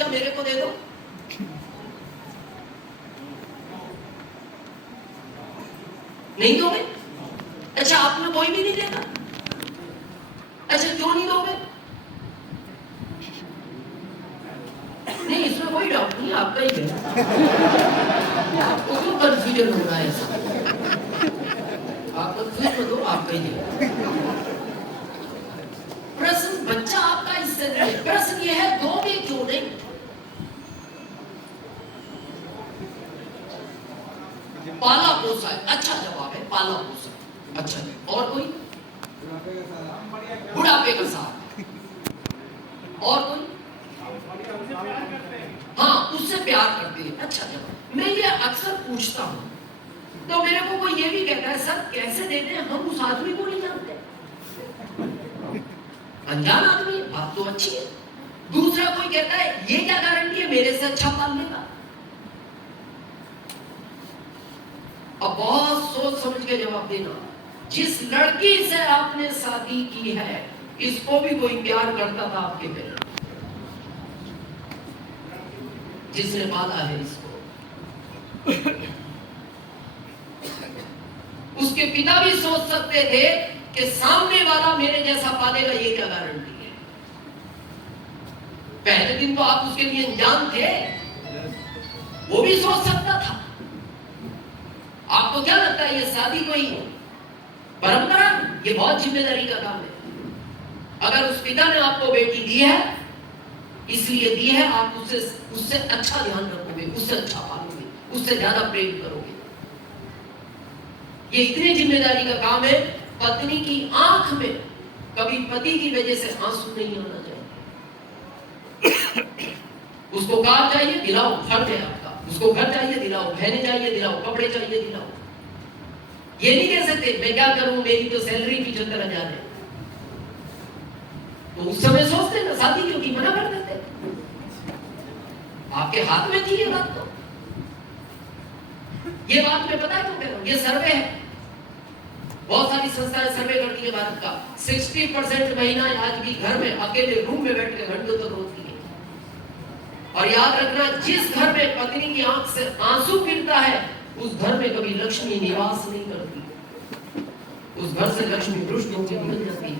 बच्चा मेरे को दे दो। नहीं दोगे? अच्छा आप में कोई भी नहीं देगा? अच्छा क्यों नहीं दोगे? नहीं, इसमें कोई डाउट नहीं, आपका ही है। आपको क्यों कंफ्यूजन हो रहा है ऐसा? आप कंफ्यूज मत हो, आपका ही है। प्रश्न बच्चा आपका इससे नहीं, प्रश्न ये है दोगे क्यों नहीं? पाला पोसा है, अच्छा जवाब है, पाला पोसा। अच्छा है, और कोई? बुढ़ापे का साथ, और कोई? हाँ, उससे प्यार करते हैं, अच्छा जवाब। मैं ये अक्सर पूछता हूं, तो मेरे को कोई ये भी कहता है सर कैसे देते हैं, हम उस आदमी को नहीं जानते, अनजान आदमी, बात तो अच्छी है। दूसरा कोई कहता है ये क्या गारंटी है मेरे से अच्छा पाल लेगा। अब बहुत सोच समझ के जवाब देना। जिस लड़की से आपने शादी की है, इसको भी कोई प्यार करता था आपके पहले, जिसने पाला है इसको। उसके पिता भी सोच सकते थे कि सामने वाला मेरे जैसा पालेगा, ये क्या गारंटी है। पहले दिन तो आप उसके लिए अनजान थे, वो भी सोच सकता था। आपको क्या लगता है ये शादी कोई परंपरा? ये बहुत जिम्मेदारी का काम है। अगर उस पिता ने आपको बेटी दी है, इसलिए दी है, आप उससे अच्छा ध्यान रखोगे, उससे अच्छा पालोगे, उससे ज्यादा प्रेम करोगे। ये इतनी जिम्मेदारी का काम है। पत्नी की आंख में कभी पति की वजह से आंसू नहीं आना चाहिए। उसको कार चाहिए दिलाओ, फर्ज है आपका। उसको घर चाहिए दिलाओ, बहने चाहिए दिलाओ, कपड़े चाहिए दिलाओ। ये नहीं कह सकते मैं क्या करूं, मेरी तो सैलरी 75,000 है, तो उस समय सोचते ना शादी क्यों की, मना कर देते। आपके हाथ में थी ये बात। तो ये बात मैं पता है क्यों कह रहा हूं, ये सर्वे है, बहुत सारी संस्थाएं सर्वे करती है भारत का। 60% महिलाएं आज भी घर में अकेले रूम में बैठ कर घंटों तक रोती है। और याद रखना, जिस घर में पत्नी की आंख से आंसू गिरता है, उस घर में कभी लक्ष्मी निवास नहीं करती, उस घर से लक्ष्मी रुष्ट होकर निकल जाती है।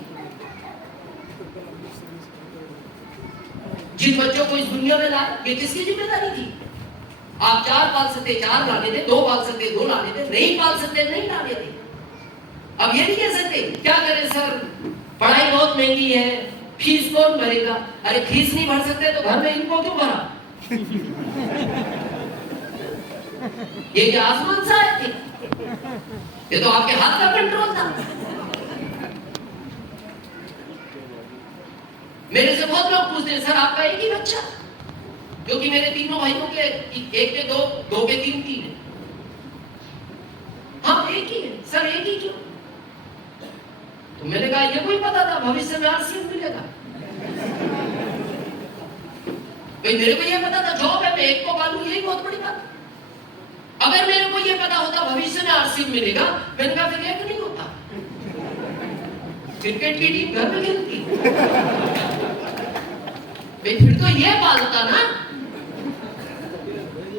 जिन बच्चों को इस दुनिया में लाए, ये किसकी जिम्मेदारी थी? आप 4 पाल सकते 4 लाने थे, 2 पाल सकते 2 लाने थे, नहीं पाल सकते नहीं लाने थे। अब ये नहीं कह सकते क्या करें सर, पढ़ाई बहुत महंगी है, फीस कौन भरेगा। अरे फीस नहीं भर सकते तो घर में इनको क्यों भरा? ये क्या आसमान से आए थे? ये तो आपके हाथ का कंट्रोल था। मेरे से बहुत लोग पूछते हैं सर आपका एक ही बच्चा, क्योंकि मेरे तीनों भाइयों के एक के 2, 2 के 3 3 है। हाँ एक ही है सर, एक ही क्यों? तो मैंने कहा ये कोई पता था भविष्य में आरसीएम मिलेगा? भाई मेरे को ये पता था जॉब है, मैं एक को पालूं, यही बहुत बड़ी बात। अगर मेरे को ये पता होता भविष्य में आरसीएम मिलेगा, मैंने कहा फिर एक नहीं होता, क्रिकेट की टीम घर में खेलती। भाई फिर तो ये पालता ना,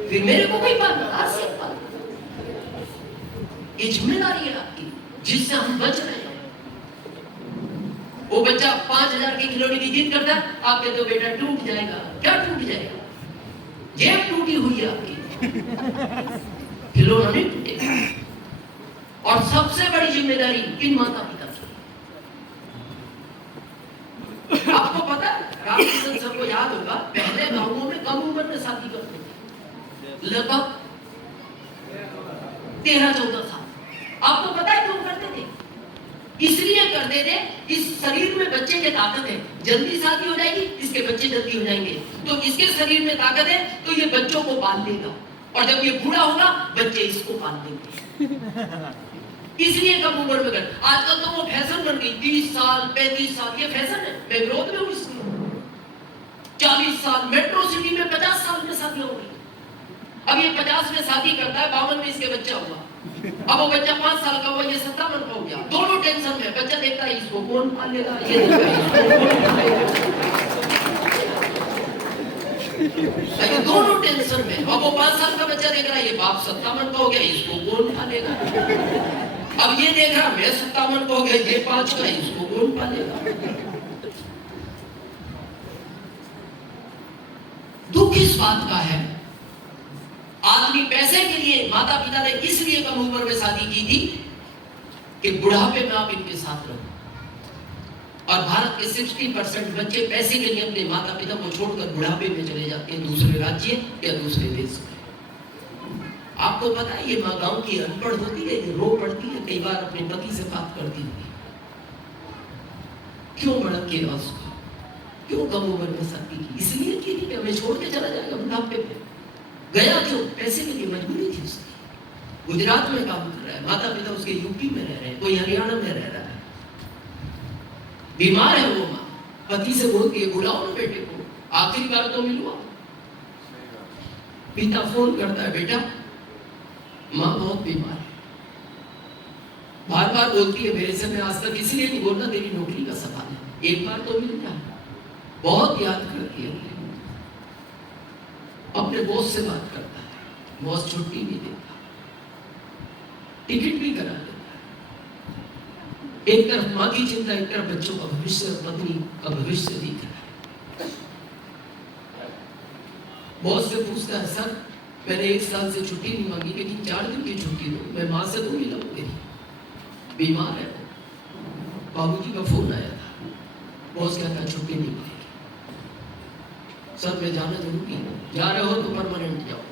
फिर मेरे को कोई पालता, आरसीएम पालता। ये जिम्मेदारी है आपकी, जिससे हम बच रहे हैं। वो बच्चा 5,000 के खिलौने की जिद करता है, आप कहते हो बेटा टूट जाएगा। क्या टूट जाएगा? जेब टूटी हुई है आपकी, खिलौना नहीं टूटेगा। और सबसे बड़ी जिम्मेदारी इन माता पिता की। आपको पता है, रामकिशन सर को याद होगा, पहले गांवों में कम उम्र में शादी करते थे, लगभग 13-14 साल। आपको पता है क्यों करते थे? इसलिए करते थे, इस शरीर में बच्चे की ताकत है, जल्दी शादी हो जाएगी, इसके बच्चे जल्दी हो जाएंगे। तो इसके शरीर में ताकत है, तो ये बच्चों को पाल लेगा, और जब ये बूढ़ा होगा बच्चे इसको पाल लेंगे। इसलिए कम उम्र में कर। आजकल तो वो फैशन बन गई, 30 साल 35 साल ये फैशन है। मैं विरोध में हूँ इसमें। 40 साल, मेट्रो सिटी में 50 साल में शादी हो गई। अब ये 50 में शादी करता है, 52 में इसके बच्चा हुआ। अब वो बच्चा 5 साल का हुआ, ये 57 का हो गया। दोनों टेंशन में, बच्चा देखता है इसको कौन पालेगा, ये देखता है इसको कौन पालेगा। ये दोनों टेंशन में। अब वो 5 साल का बच्चा देख रहा है ये बाप 57 का हो गया, इसको कौन पालेगा। अब ये देख रहा मैं 57 का हो गया, ये 5 का, इसको कौन पालेगा। दुख इस बात का है, आदमी पैसे के लिए, माता पिता ने इसलिए कम उम्र में शादी की थी कि बुढ़ापे में आप इनके साथ रहो। और भारत के 60% बच्चे पैसे के लिए अपने माता पिता को छोड़कर बुढ़ापे में चले जाते हैं दूसरे राज्य या दूसरे देश में। आपको पता है ये माँ गांव की अनपढ़ होती है, ये रो पड़ती है, कई बार अपने पति से बात करती है, क्यों भड़क के उसको, क्यों कम उम्र में शादी की, इसलिए की कि हमें छोड़ के चला जाएगा बुढ़ापे में। गया क्यों, पैसे के लिए मजबूरी थी उसकी। गुजरात में काम कर रहा है, माता पिता उसके यूपी में रह रहे हैं, कोई हरियाणा में रह रहा है, बीमार है वो माँ, पति से बोलती है बुलाओ ना बेटे को, आखिरी बार तो मिलवा। पिता फोन करता है बेटा माँ बहुत बीमार है, बार बार बोलती है मेरे से मैं आज तक इसलिए नहीं बोलना तेरी नौकरी का सवाल है, एक बार तो मिल जा। बहुत याद करती है, अपने बॉस से बात करता है, बॉस छुट्टी नहीं देता, टिकट भी करा देता है। एक तरफ माँ की चिंता, एक तरफ बच्चों का भविष्य, पत्नी का भविष्य दिख रहा है। बॉस से पूछता है सर मैंने 1 साल से छुट्टी नहीं मांगी, लेकिन 4 दिन की छुट्टी दो, मैं माँ से तो मिलाऊंगी, बीमार है। बाबूजी का फोन आया था, बॉस कहता छुट्टी नहीं मांगी, सर मैं जाना जरूरी है, जा रहे हो तो परमानेंट जाओ।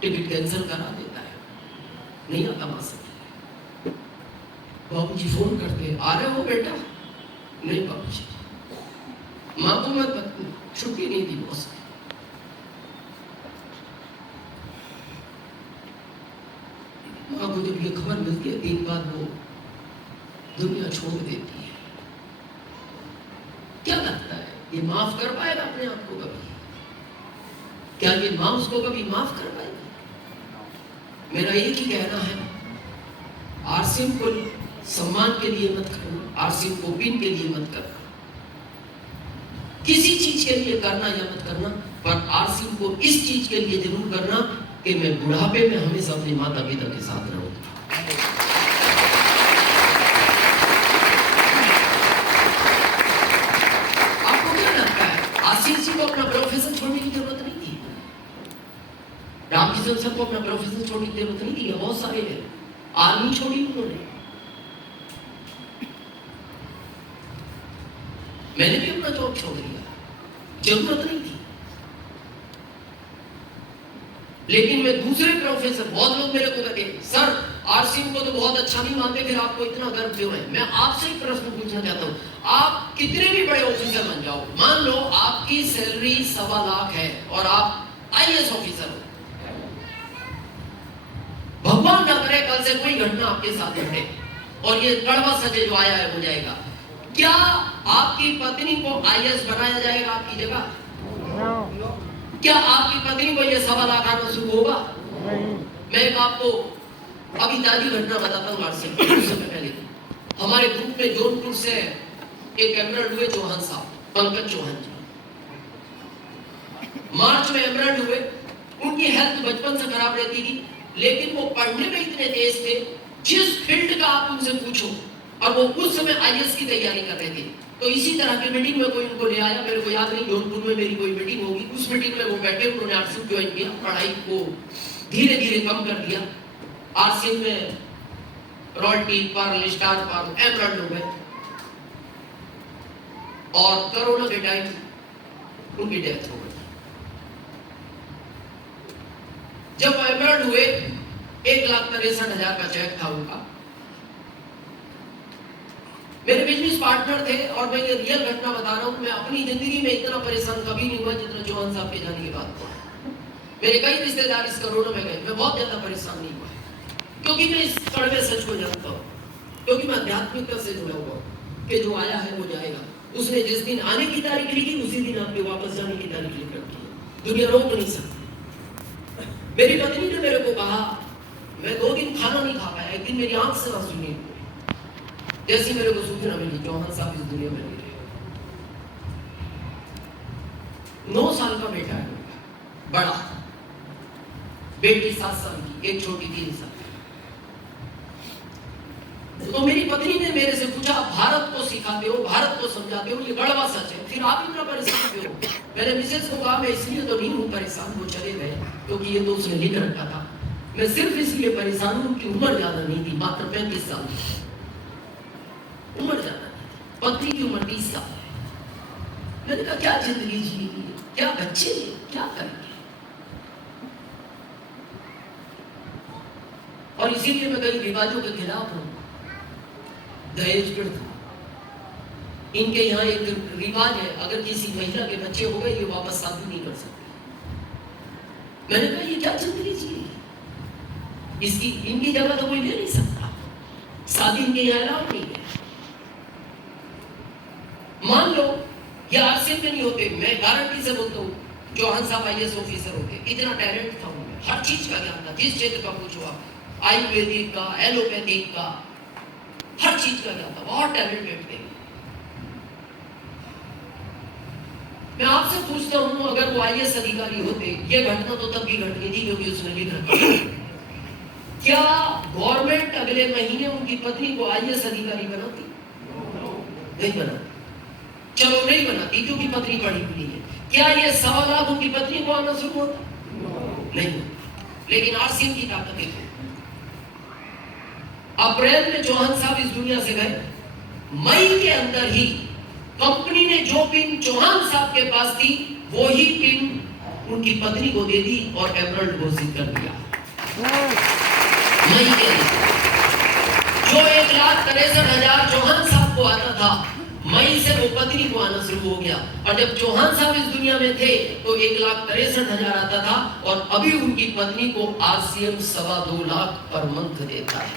टिकट कैंसिल करा देता है, नहीं आता मां से। बाबूजी फोन करते आ रहे हो बेटा, नहीं बाबूजी, मां को मत छुट्टी नहीं दी बॉस ने। मां को जब ये खबर मिलती है 3 बाद वो दुनिया छोड़ देती है। क्या लगता है ये माफ कर पाएगा अपने आप को कभी? क्या ये मां उसको कभी माफ कर पाएगी? मेरा एक ही कहना है, आरसीएम को सम्मान के लिए मत करना, आरसीएम को पिन के लिए मत करना, किसी चीज के लिए करना या मत करना, पर आरसीएम को इस चीज के लिए जरूर करना कि मैं बुढ़ापे में हमेशा अपने माता पिता के साथ रहूंगा। आशीष जी को अपना प्रोफेशन छोड़ने की जरूरत नहीं थी, रामकिशन सर को अपना प्रोफेशन छोड़ने की जरूरत नहीं थी, बहुत सारे हैं, आर्मी छोड़ी उन्होंने, मैंने भी अपना जॉब छोड़ दिया, जरूरत नहीं थी। लेकिन मैं दूसरे प्रोफेसर, बहुत लोग मेरे को लगे सर आरसीएम को तो बहुत अच्छा नहीं मानते, फिर आपको इतना गर्व क्यों है? मैं आपसे एक प्रश्न पूछना चाहता हूँ, आप कितने भी बड़े ऑफिसर बन जाओ, मान लो आपकी सैलरी 1.25 लाख है और आप आईएएस ऑफिसर हो, भगवान न करे कल से कोई घटना आपके साथ घटे और ये कड़वा सजे जो आया है हो जाएगा, क्या आपकी पत्नी को आईएएस बनाया जाएगा आपकी जगह? क्या आपकी पत्नी को ये 1.25 लाख आना शुरू होगा? मैं एक आपको अभी ताजी घटना बताता हूँ। कुछ समय पहले हमारे ग्रुप में जौनपुर से एक एमरल्ड हुए चौहान साहब, पंकज चौहान जी, मार्च में एमरल्ड हुए। उनकी हेल्थ बचपन से खराब रहती थी, लेकिन वो पढ़ने में इतने तेज थे, जिस फील्ड का आप उनसे पूछो, और वो उस समय आईएएस की तैयारी कर रहे थे। तो इसी तरह की मीटिंग में कोई उनको ले आया, मेरे को याद नहीं, जौनपुर में मेरी कोई मीटिंग होगी, उस मीटिंग में वो बैठे, उन्होंने आरसीएम ज्वाइन किया, पढ़ाई को धीरे धीरे कम कर दिया, आरसीएम में रॉयल्टी पर, स्टार पर एमरल्ड हो गए, और कोरोना के टाइम उनकी डेथ हो गई। जब वो एमरल्ड हुए 1,63,000 का चेक था उनका। मेरे बिजनेस पार्टनर थे, और मैं ये रियल घटना बता रहा हूँ, मैं अपनी जिंदगी में इतना परेशान कभी नहीं हुआ जितना चौहान साहब के जाने के बाद हुआ। मेरे कई रिश्तेदार इस कोरोना में गए, मैं बहुत ज्यादा परेशान नहीं हुआ, क्योंकि मैं इस कड़वे सच को जानता हूँ, क्योंकि मैं आध्यात्मिकता से जुड़ा हुआ हूँ कि जो आया है वो जाएगा। उसने जिस दिन आने की तारीख लिखी, उसी दिन आपके वापस जाने की तारीख लिख रखी है, दुनिया रोक नहीं सकती। मेरी पत्नी ने मेरे को कहा, मैं 2 दिन खाना नहीं खा पाया, एक दिन मेरी आंख से आंसू नहीं हुए, जैसे मेरे को सूचना मिली चौहान साहब इस दुनिया में नहीं रहे। 9 साल का बेटा है बड़ा, बेटी 7 साल की, एक छोटी 3 साल। तो मेरी पत्नी ने मेरे से पूछा, भारत को सिखाते हो, भारत को समझाते हो, ये गड़वा सच है, फिर आप इतना परेशान क्यों हो? मैंने मिसेज को कहा, मैं इसलिए तो नहीं हूं परेशान, वो चले गए क्योंकि ये तो उसने लिख रखा था। मैं सिर्फ इसलिए परेशान हूं कि उम्र ज्यादा नहीं थी, मात्र 35 साल की उम्र ज्यादा नहीं, पत्नी की उम्र 30 साल है। मैंने कहा क्या जिंदगी जी, क्या बच्चे, क्या करेंगे? और इसीलिए मैं कई रिवाजों के खिलाफ हूं। दहेज प्रथा, इनके यहाँ एक रिवाज है, अगर किसी महिला के बच्चे हो गए ये वापस शादी नहीं कर सकते। मैंने कहा ये क्या जिंदगी जी, इसकी इनकी जगह तो कोई ले नहीं सकता, शादी इनके यहाँ अलाउ नहीं है। मान लो ये आरसीएम में नहीं होते, मैं गारंटी से बोलता हूँ, चौहान साहब IAS ऑफिसर होते, इतना टैलेंट था उनमें, हर चीज का ज्ञान था, जिस क्षेत्र का पूछो आप, आयुर्वेदिक का, एलोपैथिक का, हर चीज का ज्ञान था, बहुत टैलेंटेड थे। मैं आपसे पूछता हूं, अगर वो IAS अधिकारी होते, ये घटना तो तब भी घट गई थी क्योंकि उसने लिख रखा। क्या गवर्नमेंट अगले महीने उनकी पत्नी को IAS अधिकारी बनाती? नहीं बनाती। चलो नहीं बनाती क्योंकि पत्नी पढ़ी हुई है। क्या ये 1.25 लाख उनकी पत्नी को आना शुरू होता? नहीं। लेकिन आरसीएम की ताकत है। अप्रैल में चौहान साहब इस दुनिया से गए, मई के अंदर ही कंपनी ने जो पिन चौहान साहब के पास थी वो ही पिन उनकी पत्नी को दे दी और एमरल्ड घोषित कर दिया। मई के जो 1,63,000 चौहान साहब को आता था, मई से वो पत्नी को आना शुरू हो गया। और जब चौहान साहब इस दुनिया में थे तो 1,63,000 आता था और अभी उनकी पत्नी को आरसीएम 2.25 लाख पर मंथ देता है।